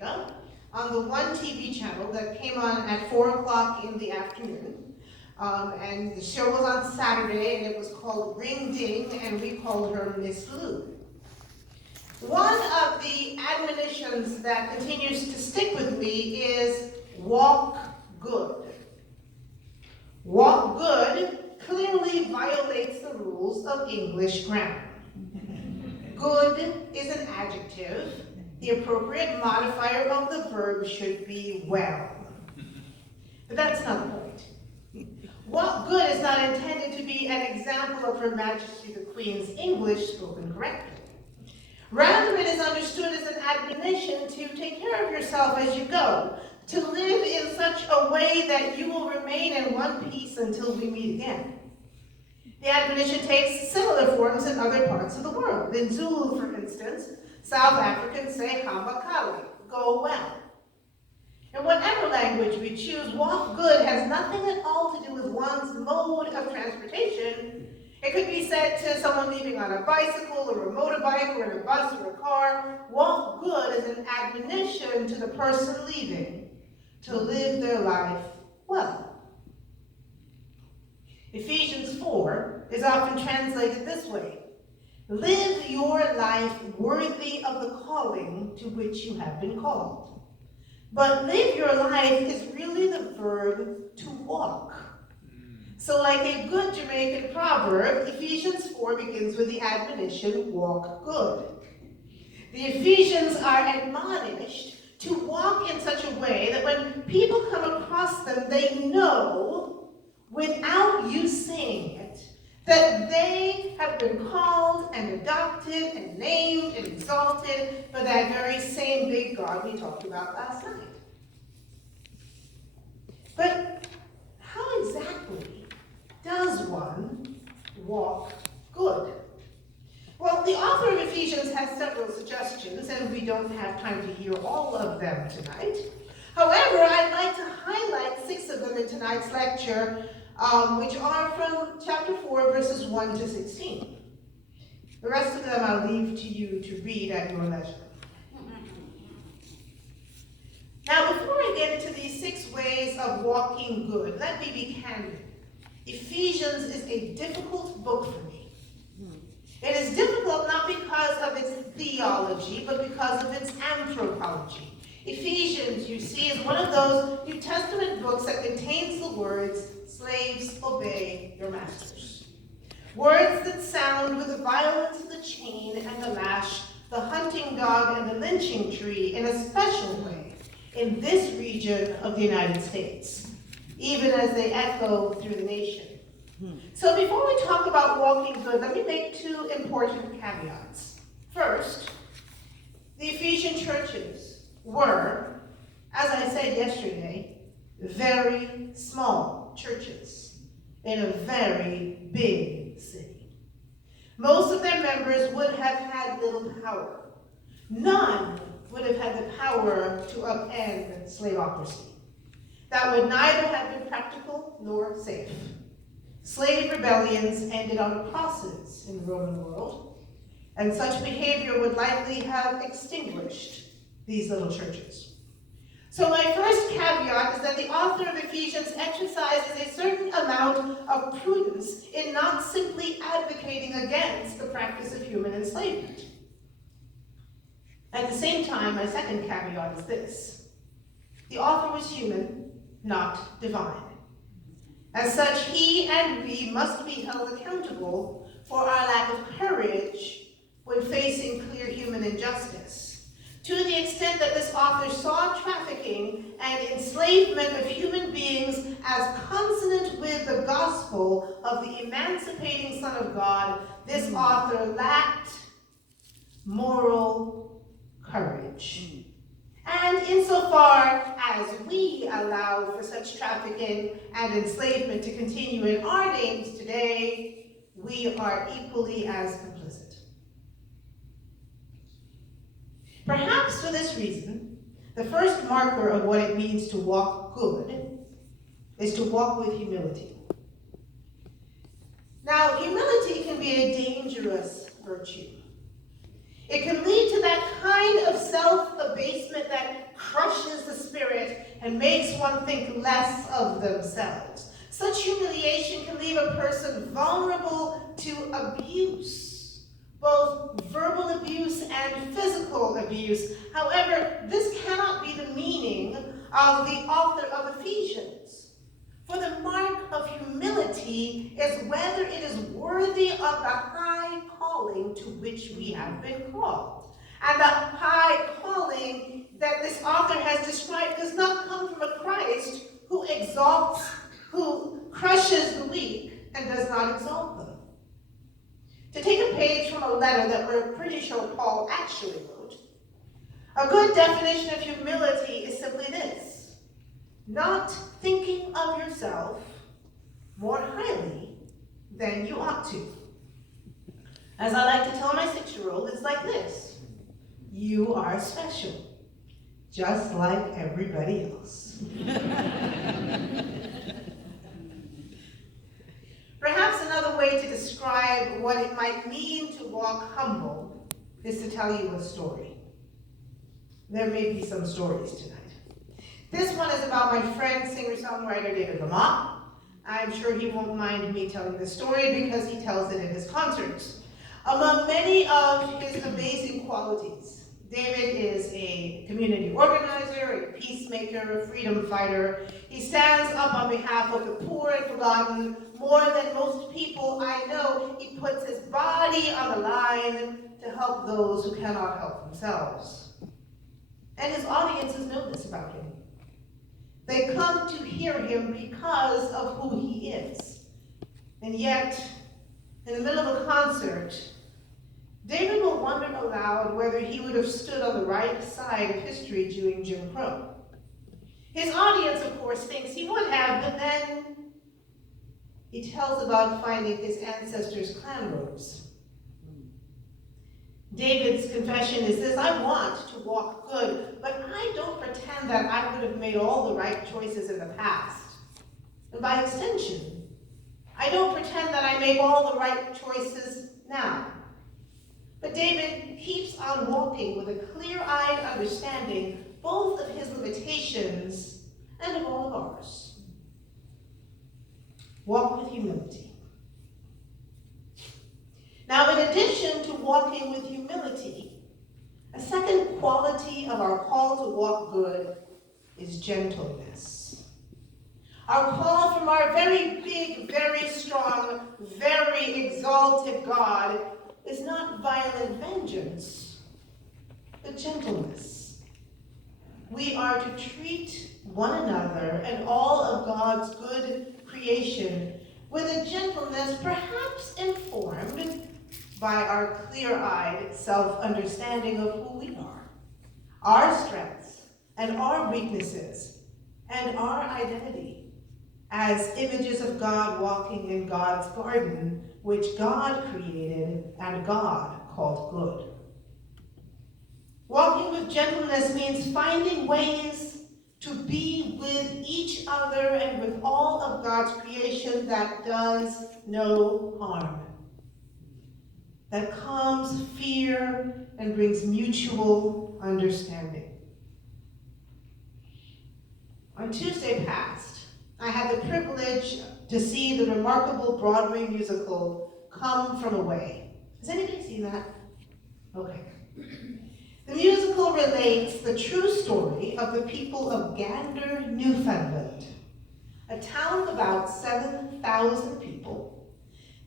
Jamaica on the one TV channel that came on at 4 o'clock in the afternoon. And the show was on Saturday, and it was called Ring Ding, and we called her Miss Lou. One of the admonitions that continues to stick with me is walk good. Walk good clearly violates the rules of English grammar. Good is an adjective. The appropriate modifier of the verb should be well. But that's not the point. Walk good is not intended to be an example of Her Majesty the Queen's English spoken correctly. Rather, it is understood as an admonition to take care of yourself as you go, to live in such a way that you will remain in one piece until we meet again. The admonition takes similar forms in other parts of the world. In Zulu, for instance, South Africans say hamba kali, go well. In whatever language we choose, walk good has nothing at all to do with one's mode of transportation. It could be said to someone leaving on a bicycle or a motorbike or in a bus or a car. Walk good is an admonition to the person leaving to live their life well. Ephesians 4 is often translated this way: live your life worthy of the calling to which you have been called. But live your life is really the verb to walk. So like a good Jamaican proverb, Ephesians 4 begins with the admonition, walk good. The Ephesians are admonished to walk in such a way that when people come across them, they know, without you saying it, that they have been called and adopted and named and exalted by that very same big God we talked about last night. But how exactly does one walk good? Well, the author of Ephesians has several suggestions, and we don't have time to hear all of them tonight. However, I'd like to highlight 6 of them in tonight's lecture, which are from chapter 4, verses 1 to 16. The rest of them I'll leave to you to read at your leisure. Now, before I get into these 6 ways of walking good, let me be candid. Ephesians is a difficult book for me. It is difficult not because of its theology, but because of its anthropology. Ephesians, you see, is one of those New Testament books that contains the words, slaves, obey your masters. Words that sound with the violence of the chain and the lash, the hunting dog and the lynching tree in a special way in this region of the United States, even as they echo through the nation. So before we talk about walking good, let me make 2 important caveats. First, the Ephesian churches were, as I said yesterday, very small churches in a very big city. Most of their members would have had little power. None would have had the power to upend slaveocracy. That would neither have been practical nor safe. Slave rebellions ended on crosses in the Roman world, and such behavior would likely have extinguished these little churches. So my first caveat is that the author of Ephesians exercises a certain amount of prudence in not simply advocating against the practice of human enslavement. At the same time, my second caveat is this: the author was human, not divine. As such, he and we must be held accountable for our lack of courage when facing clear human injustice. To the extent that this author saw trafficking and enslavement of human beings as consonant with the gospel of the emancipating Son of God, this author lacked moral courage. And insofar as we allow for such trafficking and enslavement to continue in our names today, we are equally as complicit. Perhaps for this reason, the first marker of what it means to walk good is to walk with humility. Now, humility can be a dangerous virtue. It can lead to that kind of self-abasement that and makes one think less of themselves. Such humiliation can leave a person vulnerable to abuse, both verbal abuse and physical abuse. However, this cannot be the meaning of the author of Ephesians. For the mark of humility is whether it is worthy of the high calling to which we have been called. And the high calling that this author has described does not come from a Christ who exalts, who crushes the weak, and does not exalt them. To take a page from a letter that we're pretty sure Paul actually wrote, a good definition of humility is simply this: not thinking of yourself more highly than you ought to. As I like to tell my 6-year-old, it's like this: you are special, just like everybody else. Perhaps another way to describe what it might mean to walk humble is to tell you a story. There may be some stories tonight. This one is about my friend, singer-songwriter David Lamont. I'm sure he won't mind me telling the story because he tells it in his concerts. Among many of his amazing qualities, David is a community organizer, a peacemaker, a freedom fighter. He stands up on behalf of the poor and forgotten. More than most people I know, he puts his body on the line to help those who cannot help themselves. And his audiences know this about him. They come to hear him because of who he is. And yet, in the middle of a concert, David will wonder aloud whether he would have stood on the right side of history during Jim Crow. His audience, of course, thinks he would have, but then he tells about finding his ancestors' clan robes. David's confession is this: I want to walk good, but I don't pretend that I would have made all the right choices in the past. And by extension, I don't pretend that I make all the right choices now. But David keeps on walking with a clear-eyed understanding both of his limitations and of all of ours. Walk with humility. Now, in addition to walking with humility, a second quality of our call to walk good is gentleness. Our call from our very big, very strong, very exalted God is not violent vengeance, but gentleness. We are to treat one another and all of God's good creation with a gentleness perhaps informed by our clear-eyed self-understanding of who we are, our strengths and our weaknesses, and our identity as images of God walking in God's garden, which God created and God called good. Walking with gentleness means finding ways to be with each other and with all of God's creation that does no harm, that calms fear and brings mutual understanding. On Tuesday past, I had the privilege to see the remarkable Broadway musical, Come From Away. Has anybody seen that? Okay. The musical relates the true story of the people of Gander, Newfoundland, a town of about 7,000 people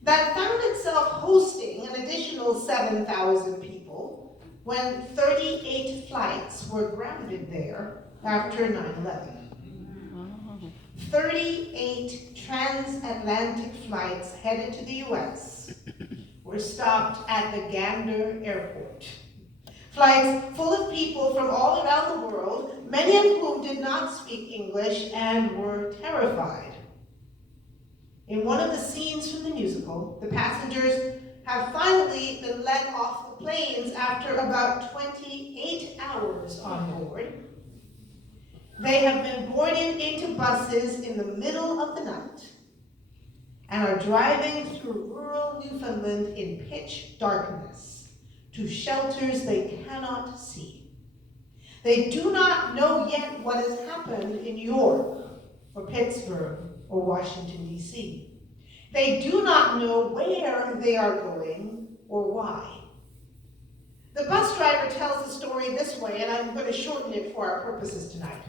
that found itself hosting an additional 7,000 people when 38 flights were grounded there after 9/11. 38 transatlantic flights headed to the US were stopped at the Gander Airport. Flights full of people from all around the world, many of whom did not speak English and were terrified. In one of the scenes from the musical, the passengers have finally been let off the planes after about 28 hours on board. They have been boarded into buses in the middle of the night and are driving through rural Newfoundland in pitch darkness to shelters they cannot see. They do not know yet what has happened in New York or Pittsburgh or Washington, D.C. They do not know where they are going or why. The bus driver tells the story this way, and I'm going to shorten it for our purposes tonight.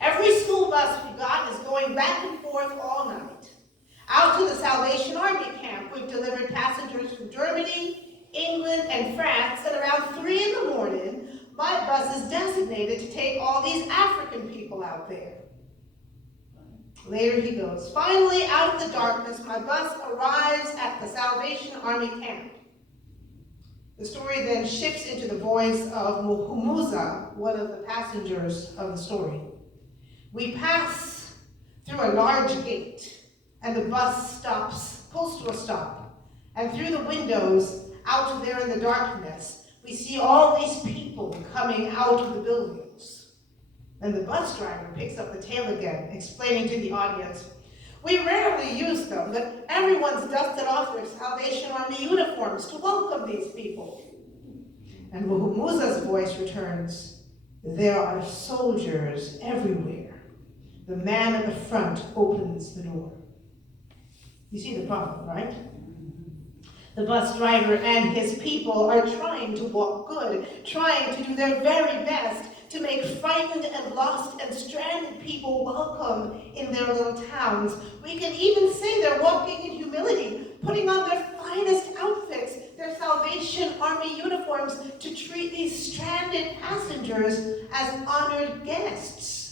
Every school bus we got is going back and forth all night, out to the Salvation Army camp. We've delivered passengers from Germany, England, and France, and around 3 in the morning, my bus is designated to take all these African people out there. Later he goes, finally, out of the darkness, my bus arrives at the Salvation Army camp. The story then shifts into the voice of Muhumuza, one of the passengers of the story. We pass through a large gate, and the bus pulls to a stop. And through the windows, out there in the darkness, we see all these people coming out of the buildings. And the bus driver picks up the tale again, explaining to the audience, we rarely use them, but everyone's dusted off their Salvation Army uniforms to welcome these people. And Muhumuza's voice returns, there are soldiers everywhere. The man at the front opens the door. You see the problem, right? The bus driver and his people are trying to walk good, trying to do their very best to make frightened and lost and stranded people welcome in their little towns. We can even say they're walking in humility, putting on their finest outfits, their Salvation Army uniforms, to treat these stranded passengers as honored guests.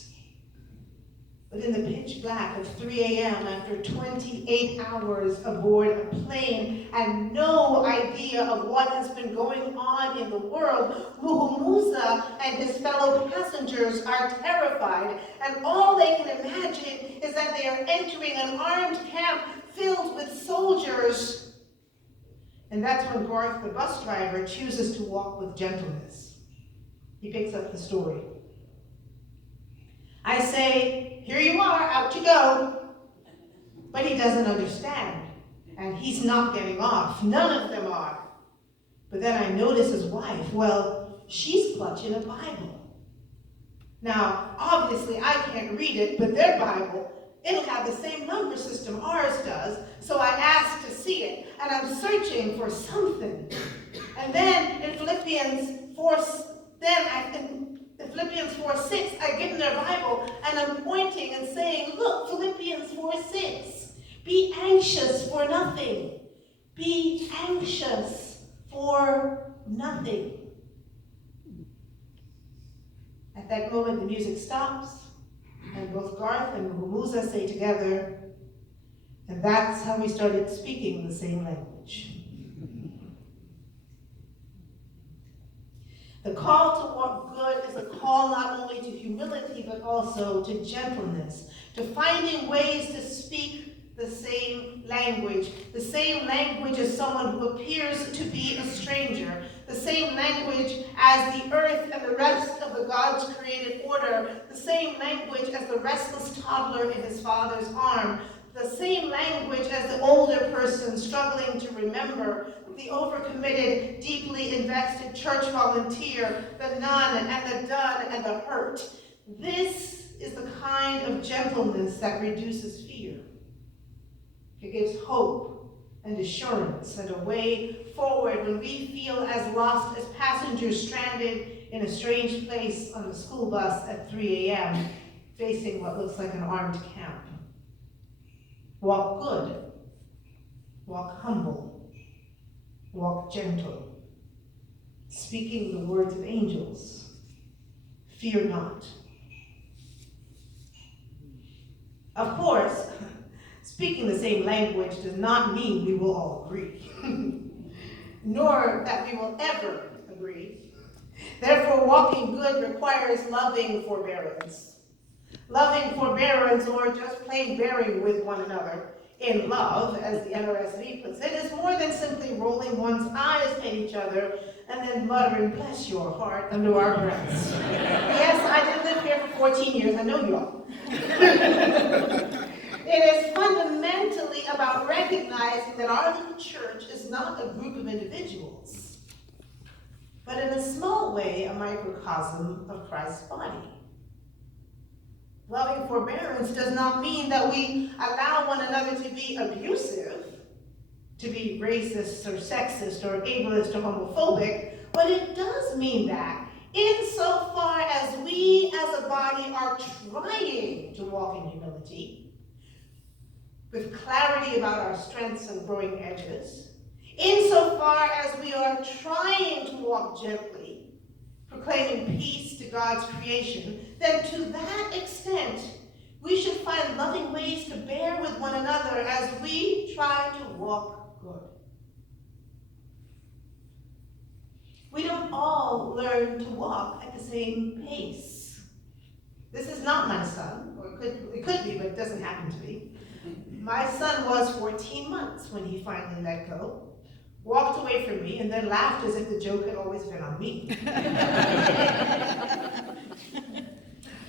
But in the pitch black of 3 a.m., after 28 hours aboard a plane and no idea of what has been going on in the world, Muhumuza and his fellow passengers are terrified, and all they can imagine is that they are entering an armed camp filled with soldiers. And that's when Garth, the bus driver, chooses to walk with gentleness. He picks up the story. I say, here you are, out you go. But he doesn't understand, and he's not getting off. None of them are. But then I notice his wife. Well, she's clutching a Bible. Now, obviously, I can't read it, but their Bible, it'll have the same number system ours does, so I asked to see it, and I'm searching for something. And then in Philippians 4:6, I give them their Bible, and I'm pointing and saying, look, Philippians 4:6, be anxious for nothing. Be anxious for nothing. At that moment, the music stops, and both Garth and Muhumuza say together, and that's how we started speaking the same language. The call to walk good is a call not only to humility, but also to gentleness, to finding ways to speak the same language as someone who appears to be a stranger, the same language as the earth and the rest of the God's created order, the same language as the restless toddler in his father's arm, the same language as the older person struggling to remember, the overcommitted, deeply invested church volunteer, the nun and the done and the hurt. This is the kind of gentleness that reduces fear. It gives hope and assurance and a way forward when we feel as lost as passengers stranded in a strange place on a school bus at 3 a.m., facing what looks like an armed camp. Walk good, walk humble, walk gentle, speaking the words of angels, fear not. Of course, speaking the same language does not mean we will all agree, nor that we will ever agree. Therefore, walking good requires loving forbearance. Loving forbearance, or just plain bearing with one another in love, as the NRSV puts it, is more than simply rolling one's eyes at each other and then muttering, bless your heart, under our breaths. Yes, I did live here for 14 years, I know you all. It is fundamentally about recognizing that our little church is not a group of individuals. but in a small way, a microcosm of Christ's body. Loving forbearance does not mean that we allow one another to be abusive, to be racist or sexist or ableist or homophobic, but it does mean that insofar as we as a body are trying to walk in humility, with clarity about our strengths and growing edges, insofar as we are trying to walk gently, proclaiming peace to God's creation, then to that extent, we should find loving ways to bear with one another as we try to walk good. We don't all learn to walk at the same pace. This is not my son, or it could be, but it doesn't happen to be. My son was 14 months when he finally let go, walked away from me, and then laughed as if the joke had always been on me.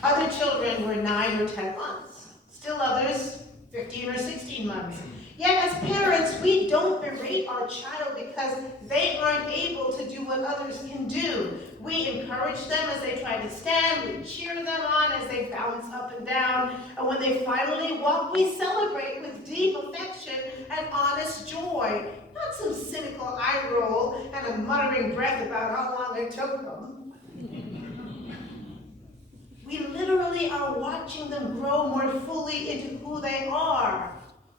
Other children were 9 or 10 months. Still others, 15 or 16 months. Yet as parents, we don't berate our child because they aren't able to do what others can do. We encourage them as they try to stand. We cheer them on as they bounce up and down. And when they finally walk, we celebrate with deep affection and honest joy. Not some cynical eye roll and a muttering breath about how long it took them. We literally are watching them grow more fully into who they are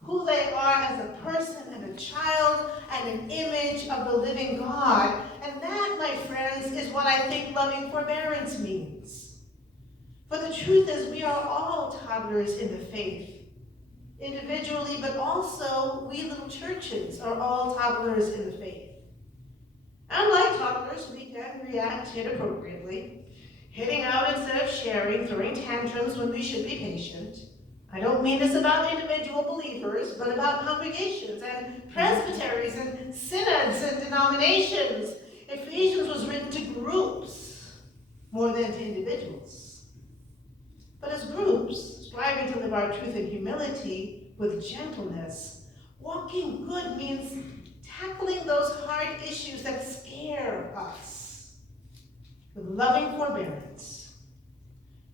as a person and a child and an image of the living God. And that, my friends, is what I think loving forbearance means. For the truth is, we are all toddlers in the faith, individually, but also we little churches are all toddlers in the faith. And like toddlers, we can react inappropriately, hitting out instead of sharing, throwing tantrums when we should be patient. I don't mean this about individual believers, but about congregations and presbyteries and synods and denominations. Ephesians was written to groups more than to individuals. But as groups, striving to live our truth in humility with gentleness, walking good means tackling those hard issues that scare us with loving forbearance,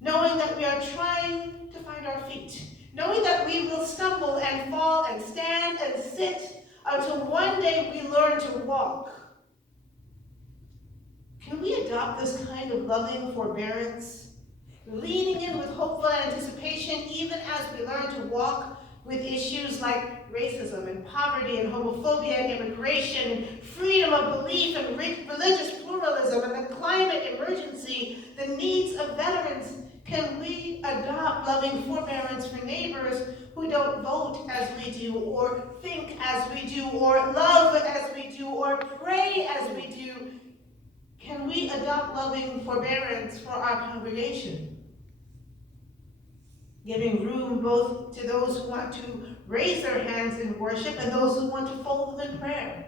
knowing that we are trying to find our feet, knowing that we will stumble and fall and stand and sit until one day we learn to walk. Can we adopt this kind of loving forbearance, leaning in with hopeful anticipation even as we learn to walk with issues like racism and poverty and homophobia and immigration and freedom of belief and religious pluralism and the climate emergency, the needs of veterans? Can we adopt loving forbearance for neighbors who don't vote as we do, or think as we do, or love as we do, or pray as we do? Can we adopt loving forbearance for our congregation? Giving room both to those who want to raise their hands in worship and those who want to fold them in prayer.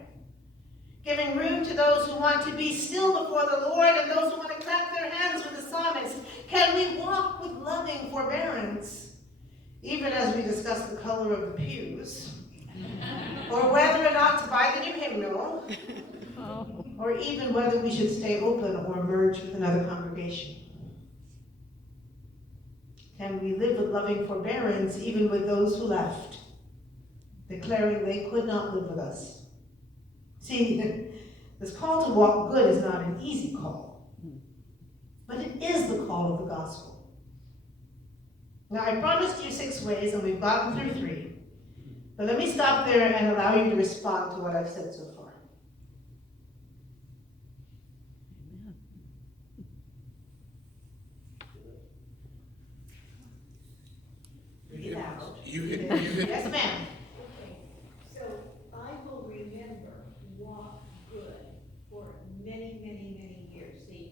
Giving room to those who want to be still before the Lord and those who want to clap their hands with the psalmist. Can we walk with loving forbearance, even as we discuss the color of the pews, or whether or not to buy the new hymnal, or even whether we should stay open or merge with another congregation? Can we live with loving forbearance even with those who left, declaring they could not live with us? See, this call to walk good is not an easy call, but it is the call of the gospel. Now, I promised you 6 ways, and we've gotten through 3, but let me stop there and allow you to respond to what I've said so far. Breathe out. Yes, ma'am. Okay, so I will remember walk good for many, many, many years. The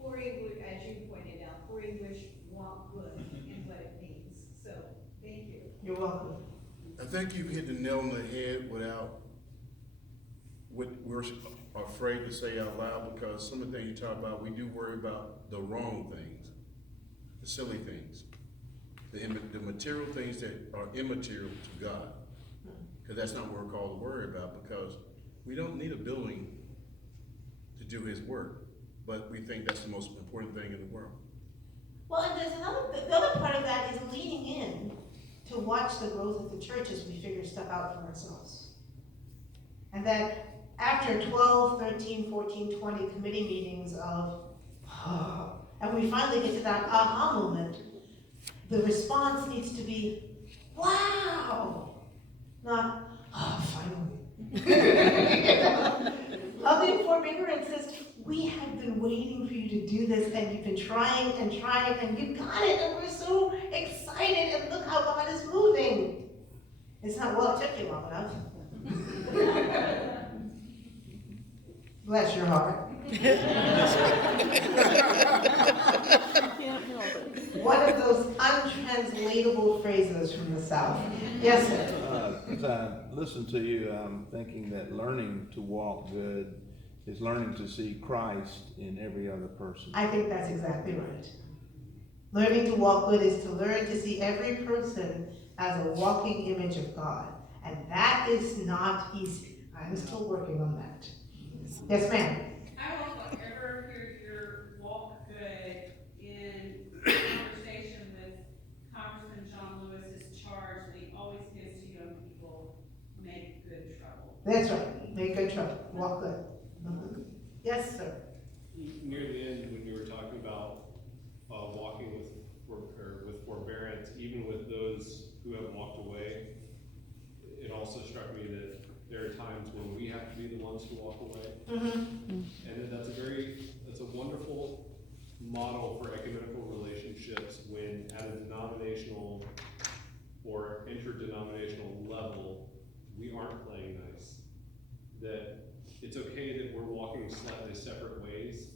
poor English, as you pointed out, poor English walk good and what it means. So, thank you. You're welcome. I think you hit the nail on the head without what we're afraid to say out loud, because some of the things you talk about, we do worry about the wrong things, the silly things, the material things that are immaterial to God. Because that's not what we're called to worry about, because we don't need a building to do his work. But we think that's the most important thing in the world. Well, and the other part of that is leaning in to watch the growth of the church as we figure stuff out for ourselves. And that after 12, 13, 14, 20 committee meetings of, and we finally get to that aha moment, the response needs to be, wow, not, finally. Loving forbearance says, we have been waiting for you to do this, and you've been trying, and you got it, and we're so excited, and look how God is moving. It's not, well, it took you long enough. Bless your heart. One of those untranslatable phrases from the South. Yes, sir. As I listen to you, I'm thinking that learning to walk good is learning to see Christ in every other person. I think that's exactly right. Learning to walk good is to learn to see every person as a walking image of God. And that is not easy. I'm still working on that. Yes, ma'am. I also ever hear your walk good in conversation with Congressman John Lewis's charge that he always gives to young people, make good trouble. That's right. Make good trouble. Walk good. Mm-hmm. Yes, sir. Near the end, when you were talking about walking with forbearance, even with those who have walked away, it also struck me that there are times when we have to be the ones to walk away. Mm-hmm. And that's a wonderful model for ecumenical relationships when at a denominational or interdenominational level, we aren't playing nice. That it's okay that we're walking slightly separate ways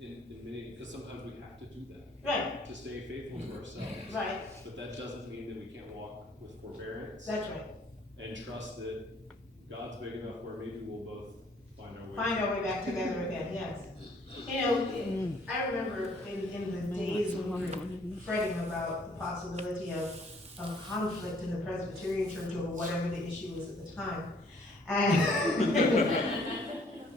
in many, because sometimes we have to do that. Right. To stay faithful to ourselves. Right. But that doesn't mean that we can't walk with forbearance. That's right. And trust that God's big enough where maybe we'll both find our way back together again, yes. You know, I remember in the days when we were fretting about the possibility of conflict in the Presbyterian church over whatever the issue was at the time. And,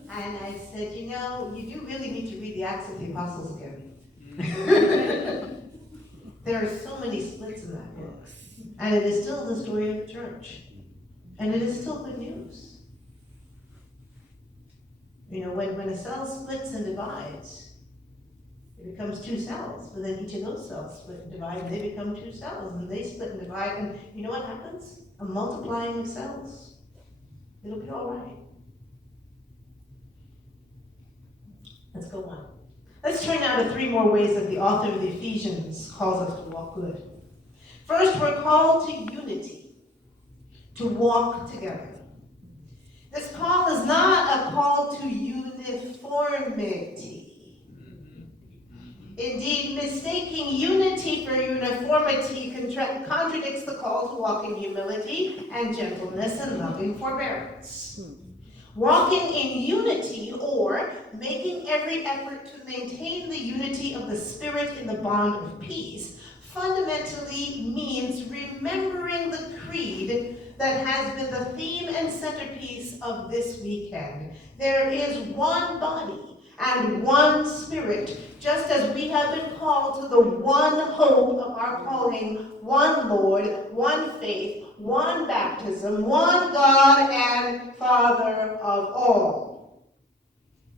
and I said, you know, you do really need to read the Acts of the Apostles again. There are so many splits in that book. And it is still the story of the church. And it is still good news. You know, when a cell splits and divides, it becomes two cells. But then each of those cells split and divide, and they become two cells. And they split and divide, and you know what happens? A multiplying of cells. It'll be all right. Let's go on. Let's turn now to 3 more ways that the author of the Ephesians calls us to walk good. First, we're called to unity, to walk together. This call is not a call to uniformity. Indeed, mistaking unity for uniformity contradicts the call to walk in humility and gentleness and loving forbearance. Walking in unity, or making every effort to maintain the unity of the Spirit in the bond of peace, fundamentally means remembering the creed that has been the theme and centerpiece of this weekend. There is one body and one Spirit, just as we have been called to the one hope of our calling, one Lord, one faith, one baptism, one God and Father of all.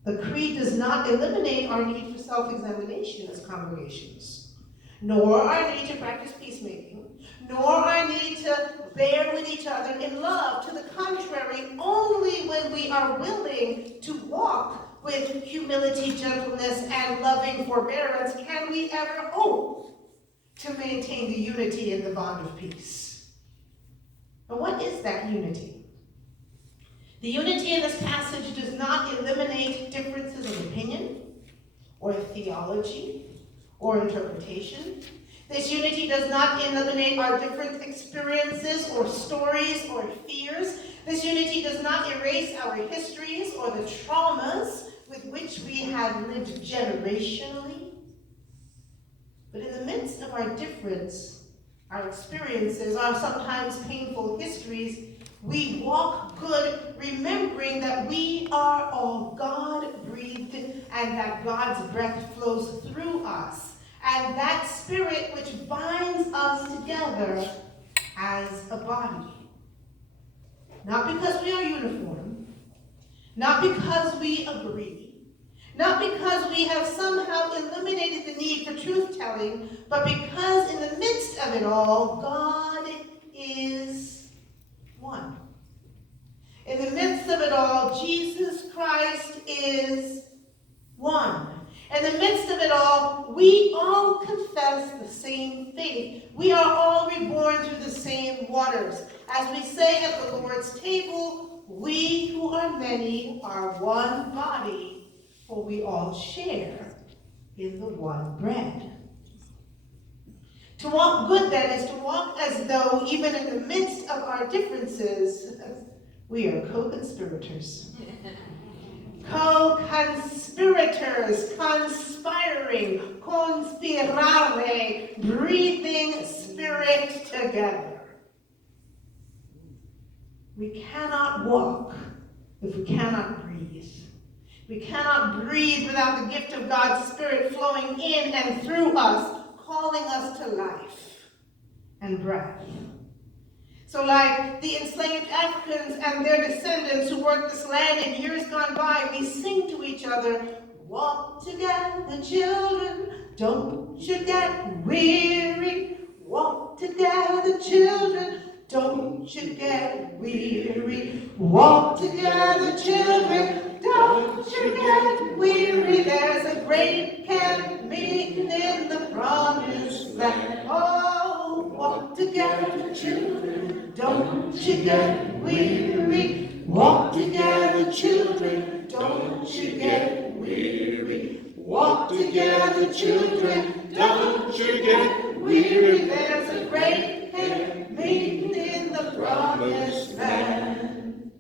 The creed does not eliminate our need for self-examination as congregations, nor our need to practice peacemaking, nor our need to bear with each other in love. To the contrary, only when we are willing to walk with humility, gentleness, and loving forbearance can we ever hope to maintain the unity in the bond of peace. But what is that unity? The unity in this passage does not eliminate differences of opinion, or theology, or interpretation. This unity does not eliminate our different experiences or stories or fears. This unity does not erase our histories or the traumas with which we have lived generationally. But in the midst of our difference, our experiences, our sometimes painful histories, We walk good, remembering that we are all God-breathed and that God's breath flows through us. And that Spirit which binds us together as a body. Not because we are uniform, not because we agree, not because we have somehow eliminated the need for truth-telling, but because in the midst of it all, God is one. In the midst of it all, Jesus Christ is one. In the midst of it all, we all confess the same faith. We are all reborn through the same waters. As we say at the Lord's table, we who are many are one body, for we all share in the one bread. To walk good, then, is to walk as though, even in the midst of our differences, we are co-conspirators. Co-conspirators, conspiring, conspirare, breathing Spirit together. We cannot walk if we cannot breathe. We cannot breathe without the gift of God's Spirit flowing in and through us, calling us to life and breath. So like the enslaved Africans and their descendants who worked this land in years gone by, we sing to each other, walk together, children, don't you get weary. Walk together, children, don't you get weary. Walk together, children, don't you get weary. There's a great camp meeting in the promised land. Oh, walk together, children, don't you get weary. Walk together, children, don't you get weary. Walk together, children, don't you get weary. There's a great camp meeting in the promised land.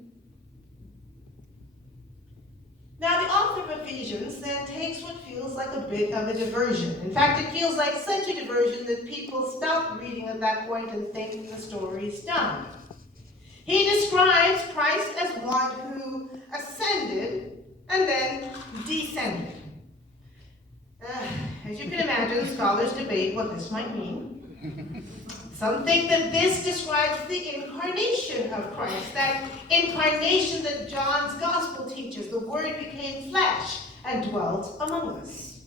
Now, the author of Ephesians then takes what feels like a bit of a diversion. In fact, it feels like such a diversion that people stop reading at that point and think the story's done. He describes Christ as one who ascended and then descended. As you can imagine, scholars debate what this might mean. Some think that this describes the incarnation of Christ, that incarnation that John's gospel teaches. The Word became flesh and dwelt among us.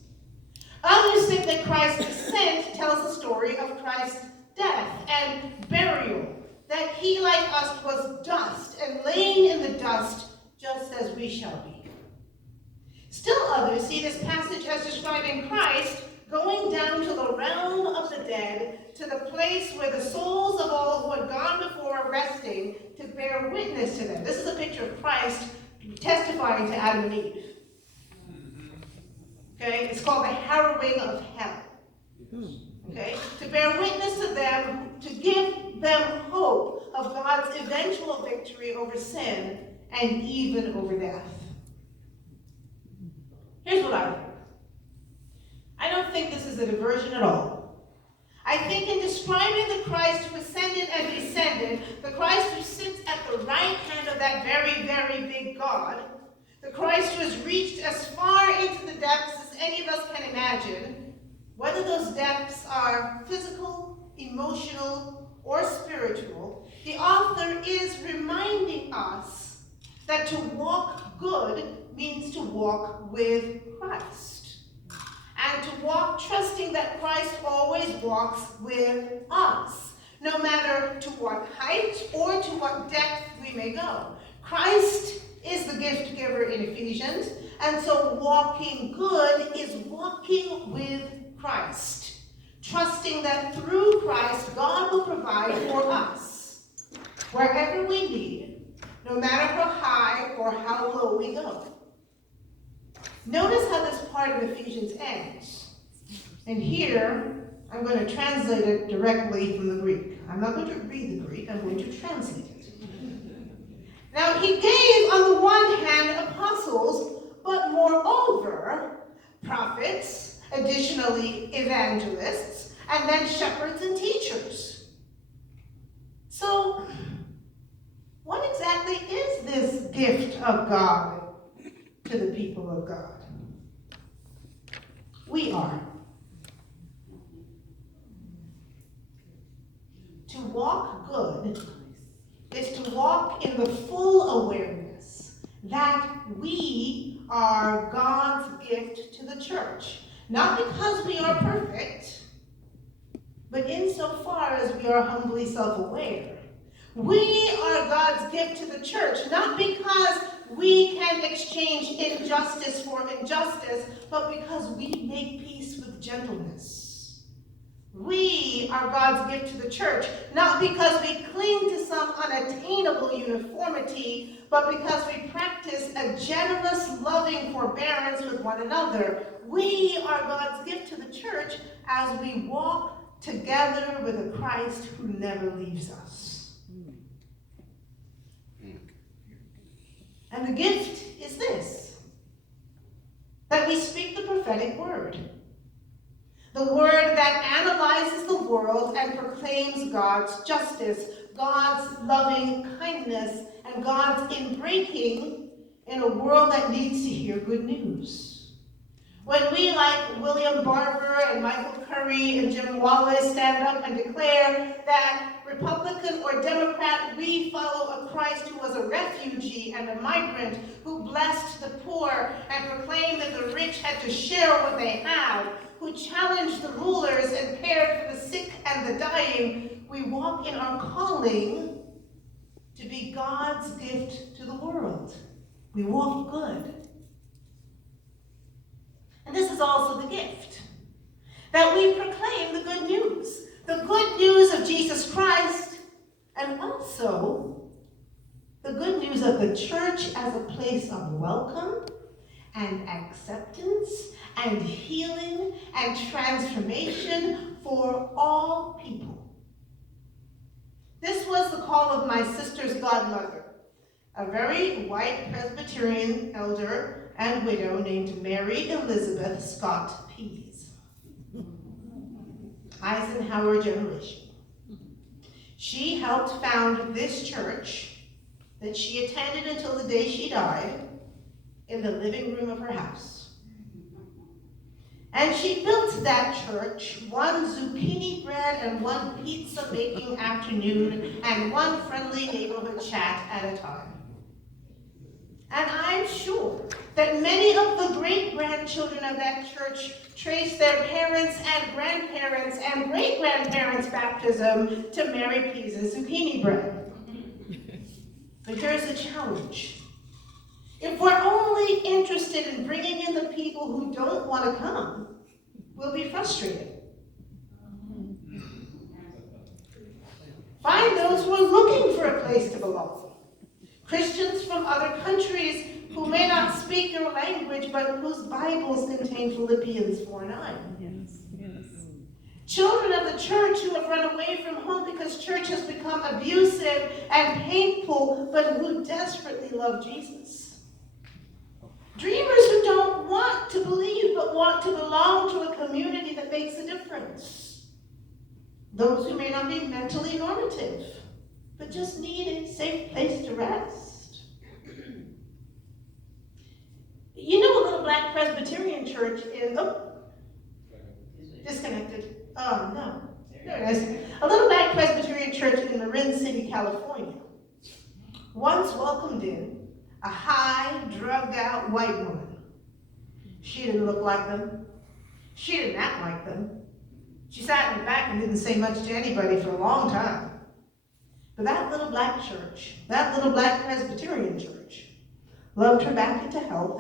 Others think that Christ's descent tells the story of Christ's death and burial, that he, like us, was dust and laying in the dust just as we shall be. Still others see this passage as describing Christ going down to the realm of the dead, to the place where the souls of all who had gone before are resting to bear witness to them. This is a picture of Christ testifying to Adam and Eve. Okay? It's called the harrowing of hell. Okay? To bear witness to them, to give them hope of God's eventual victory over sin and even over death. Here's what I think. I don't think this is a diversion at all. I think in describing the Christ who ascended and descended, the Christ who sits at the right hand of that very, very big God, the Christ who has reached as far into the depths as any of us can imagine, whether those depths are physical, emotional, or spiritual, the author is reminding us that to walk good means to walk with Christ. And to walk trusting that Christ always walks with us, no matter to what height or to what depth we may go. Christ is the gift giver in Ephesians, and so walking good is walking with Christ, trusting that through Christ God will provide for us wherever we need, no matter how high or how low we go. Notice how this part of Ephesians ends. And here, I'm going to translate it directly from the Greek. I'm not going to read the Greek, I'm going to translate it. Now, he gave, on the one hand, apostles, but moreover, prophets, additionally evangelists, and then shepherds and teachers. So, this gift of God to the people of God? We are. To walk good is to walk in the full awareness that we are God's gift to the church. Not because we are perfect, but insofar as we are humbly self-aware. We are God's gift to the church, not because we can exchange injustice for injustice, but because we make peace with gentleness. We are God's gift to the church, not because we cling to some unattainable uniformity, but because we practice a generous, loving forbearance with one another. We are God's gift to the church as we walk together with a Christ who never leaves us. And the gift is this, that we speak the prophetic word. The word that analyzes the world and proclaims God's justice, God's loving kindness, and God's inbreaking in a world that needs to hear good news. When we, like William Barber and Michael Curry and Jim Wallace, stand up and declare that Republican or Democrat, we follow a Christ who was a refugee and a migrant, who blessed the poor and proclaimed that the rich had to share what they have, who challenged the rulers and cared for the sick and the dying, we walk in our calling to be God's gift to the world. We walk good. And this is also the gift, that we proclaim the good news of Jesus Christ, and also the good news of the church as a place of welcome and acceptance and healing and transformation for all people. This was the call of my sister's godmother, a very white Presbyterian elder and widow named Mary Elizabeth Scott Pease. Eisenhower generation. She helped found this church that she attended until the day she died in the living room of her house. And she built that church one zucchini bread and one pizza making afternoon and one friendly neighborhood chat at a time. And I'm sure that many of the great-grandchildren of that church trace their parents' and grandparents' and great-grandparents' baptism to Mary Pease's zucchini bread. But here's the challenge. If we're only interested in bringing in the people who don't want to come, we'll be frustrated. Find those who are looking for a place to belong. Christians from other countries who may not speak your language, but whose Bibles contain Philippians 4:9. Yes. Children of the church who have run away from home because church has become abusive and painful, but who desperately love Jesus. Dreamers who don't want to believe, but want to belong to a community that makes a difference. Those who may not be mentally normative, but just need a safe place to rest. You know a little black Presbyterian church in, disconnected. Oh, no. There it is. A little black Presbyterian church in Marin City, California, once welcomed in a high, drugged-out white woman. She didn't look like them. She didn't act like them. She sat in the back and didn't say much to anybody for a long time. But that little black church, that little black Presbyterian church, loved her back into health